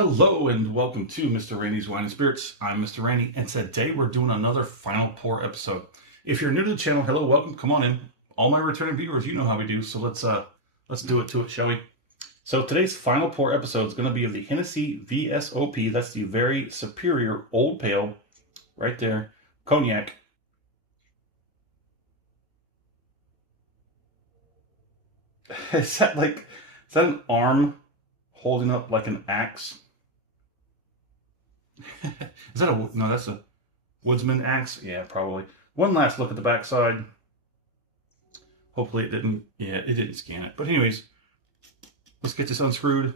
Hello and welcome to Mr. Randy's Wine and Spirits. I'm Mr. Randy, and today we're doing another final pour episode. If you're new to the channel, hello, welcome, come on in. All my returning viewers, you know how we do, so let's do it to it, shall we? So today's final pour episode is going to be of the Hennessy VSOP. That's the very superior Old Pale, right there, Cognac. Is that an arm holding up like an axe? Is that no, that's a woodsman axe? Yeah, probably. One last look at the backside. Hopefully it didn't scan it. But anyways, let's get this unscrewed.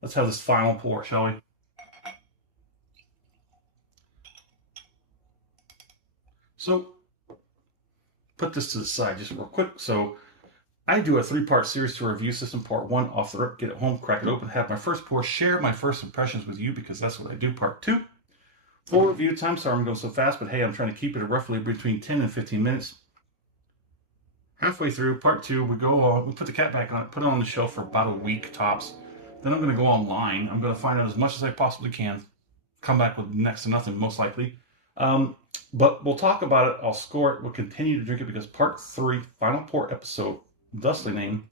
Let's have this final pour, shall we? So, put this to the side just real quick. So, I do a 3-part series to review system. Part 1, off the rip, get it home, crack it open, have my first pour, share my first impressions with you because that's what I do. Part 2, full review time. Sorry I'm going so fast, but hey, I'm trying to keep it roughly between 10 and 15 minutes. Halfway through, part 2, we put the cap back on it, put it on the shelf for about a week tops. Then I'm going to go online. I'm going to find out as much as I possibly can. Come back with next to nothing, most likely. But we'll talk about it. I'll score it. We'll continue to drink it because part 3, final pour episode, thusly named,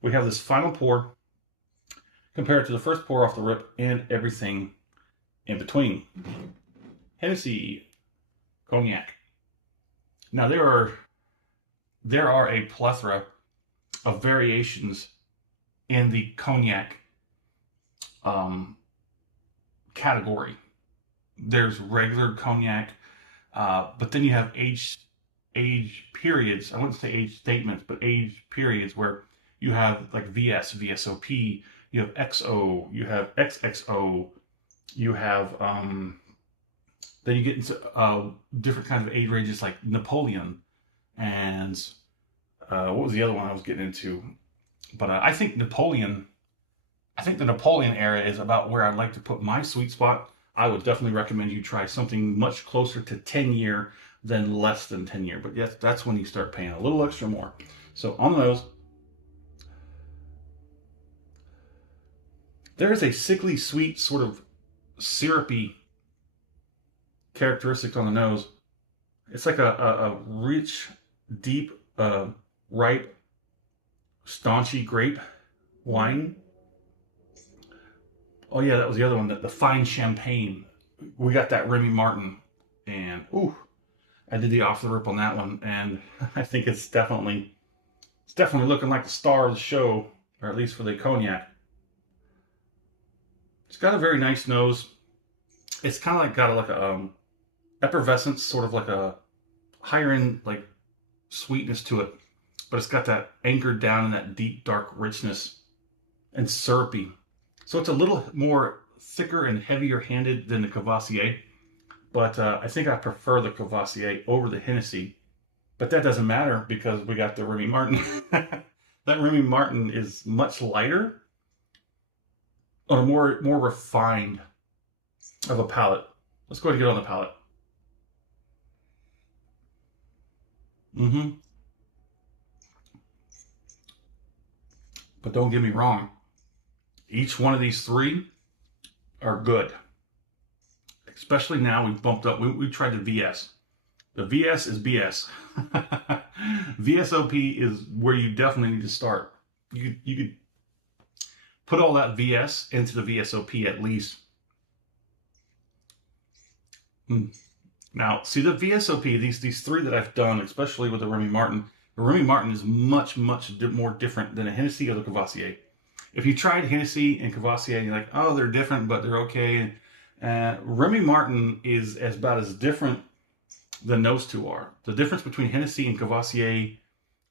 we have this final pour compared to the first pour off the rip and everything in between. Hennessy Cognac. Now there are a plethora of variations in the Cognac category. There's regular Cognac, but then you have age periods. I wouldn't say age statements, but age periods where you have like VS, VSOP, you have XO, you have XXO, you have then you get into different kinds of age ranges like Napoleon and what was the other one I was getting into? But I think the Napoleon era is about where I'd like to put my sweet spot. I would definitely recommend you try something much closer to 10-year than less than 10-year. But yes, that's when you start paying a little extra more. So on the nose, there is a sickly sweet, sort of syrupy characteristic on the nose. It's like a rich, deep, ripe, staunchy grape wine. Oh yeah, that was the other one, the fine champagne. We got that Remy Martin, and ooh, I did the off the rip on that one, and I think it's definitely looking like the star of the show, or at least for the Cognac. It's got a very nice nose. It's kind of like got a effervescence, sort of like a higher end like sweetness to it, but it's got that anchored down in that deep dark richness and syrupy. So it's a little more thicker and heavier handed than the Courvoisier, but I think I prefer the Courvoisier over the Hennessy. But that doesn't matter because we got the Remy Martin. That Remy Martin is much lighter, on a more refined of a palate. Let's go ahead and get on the palate. But don't get me wrong. Each one of these 3 are good. Especially now we've bumped up. We tried the VS. The VS is BS. VSOP is where you definitely need to start. You could put all that VS into the VSOP at least. Now, see the VSOP, these 3 that I've done, especially with the Remy Martin. The Remy Martin is much more different than a Hennessy or the Courvoisier. If you tried Hennessy and Courvoisier and you're like, oh, they're different, but they're okay. Remy Martin is about as different than those 2 are. The difference between Hennessy and Courvoisier,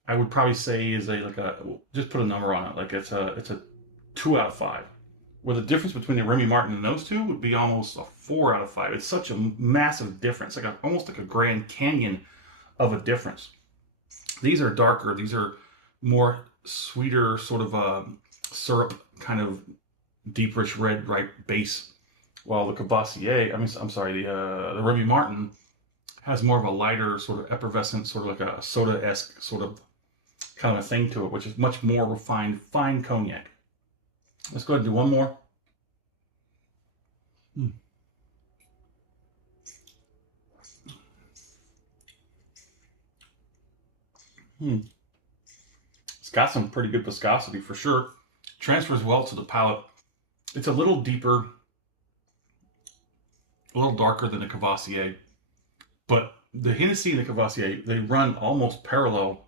I would probably say is just put a number on it. Like it's a 2 out of 5. Where the difference between the Remy Martin and those 2 would be almost a 4 out of 5. It's such a massive difference, almost like a Grand Canyon of a difference. These are darker. These are more sweeter, sort of syrup, kind of deep, rich red, ripe base. While the Courvoisier, the Remy Martin has more of a lighter, sort of effervescent, sort of like a soda-esque sort of kind of a thing to it, which is much more refined, fine cognac. Let's go ahead and do one more. Mm. Mm. It's got some pretty good viscosity for sure. Transfers well to the palate. It's a little deeper, a little darker than the Cavassier, but the Hennessy and the Cavassier, they run almost parallel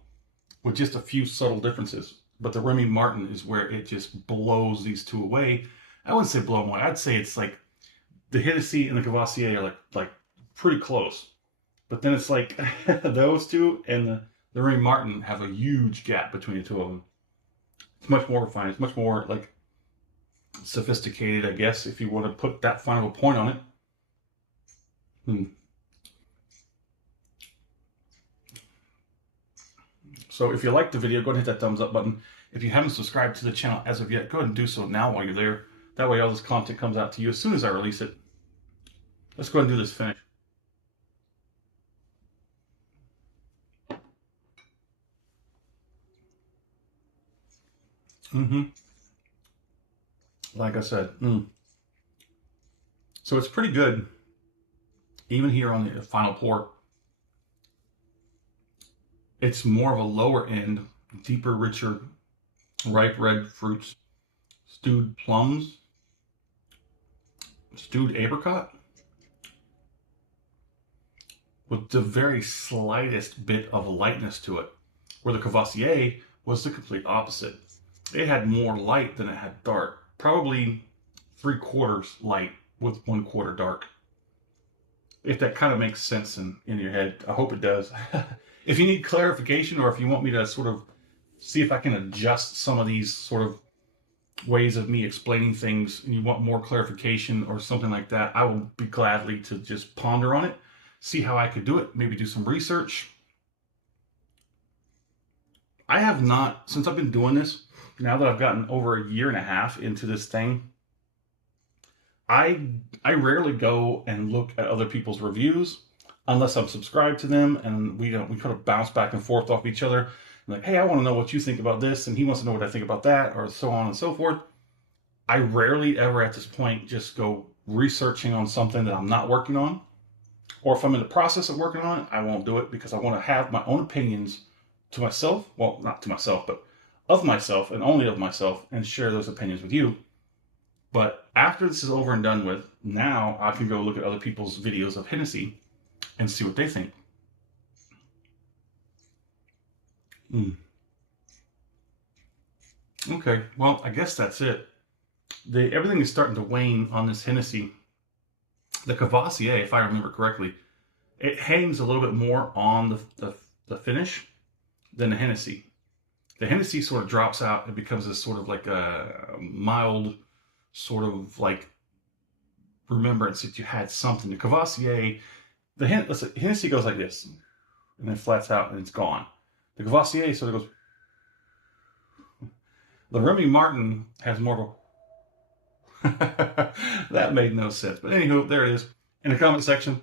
with just a few subtle differences. But the Remy Martin is where it just blows these two away. I wouldn't say blow them away. I'd say it's like the Hennessy and the Cavassier are like pretty close. But then it's like those two and the Remy Martin have a huge gap between the two of them. It's much more refined. It's much more like sophisticated, I guess, if you want to put that final point on it. Hmm. So if you liked the video, go ahead and hit that thumbs up button. If you haven't subscribed to the channel as of yet, go ahead and do so now while you're there. That way all this content comes out to you as soon as I release it. Let's go ahead and do this finish. Like I said, so it's pretty good, even here on the final pour. It's more of a lower end, deeper, richer, ripe red fruits, stewed plums, stewed apricot, with the very slightest bit of lightness to it, where the Cavassier was the complete opposite. It had more light than it had dark. Probably 3/4 light with 1/4 dark. If that kind of makes sense in your head, I hope it does. If you need clarification, or if you want me to sort of see if I can adjust some of these sort of ways of me explaining things, and you want more clarification or something like that, I will be gladly to just ponder on it, see how I could do it, maybe do some research. I have not, since I've been doing this, now that I've gotten over 1.5 years into this thing, I rarely go and look at other people's reviews unless I'm subscribed to them, and we kind of bounce back and forth off each other. I'm like, hey, I want to know what you think about this, and he wants to know what I think about that, or so on and so forth. I rarely ever at this point just go researching on something that I'm not working on, or if I'm in the process of working on it, I won't do it because I want to have my own opinions to myself. Well, not to myself, but of myself and only of myself, and share those opinions with you. But after this is over and done with, now I can go look at other people's videos of Hennessy and see what they think. Okay, well, I guess that's it. Everything is starting to wane on this Hennessy. The Cavassier, if I remember correctly, it hangs a little bit more on the finish than the Hennessy. The Hennessy sort of drops out and becomes this sort of like a mild sort of like remembrance that you had something. The Cavassier, Hennessy goes like this, and then flats out and it's gone. The Cavassier sort of goes. The Remy Martin has more of a. That made no sense. But anywho, there it is. In the comment section,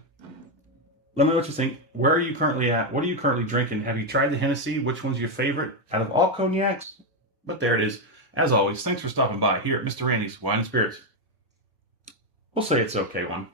let me know what you think. Where are you currently at? What are you currently drinking? Have you tried the Hennessy? Which one's your favorite out of all cognacs? But there it is. As always, thanks for stopping by here at Mr. Randy's Wine and Spirits. We'll say it's okay one.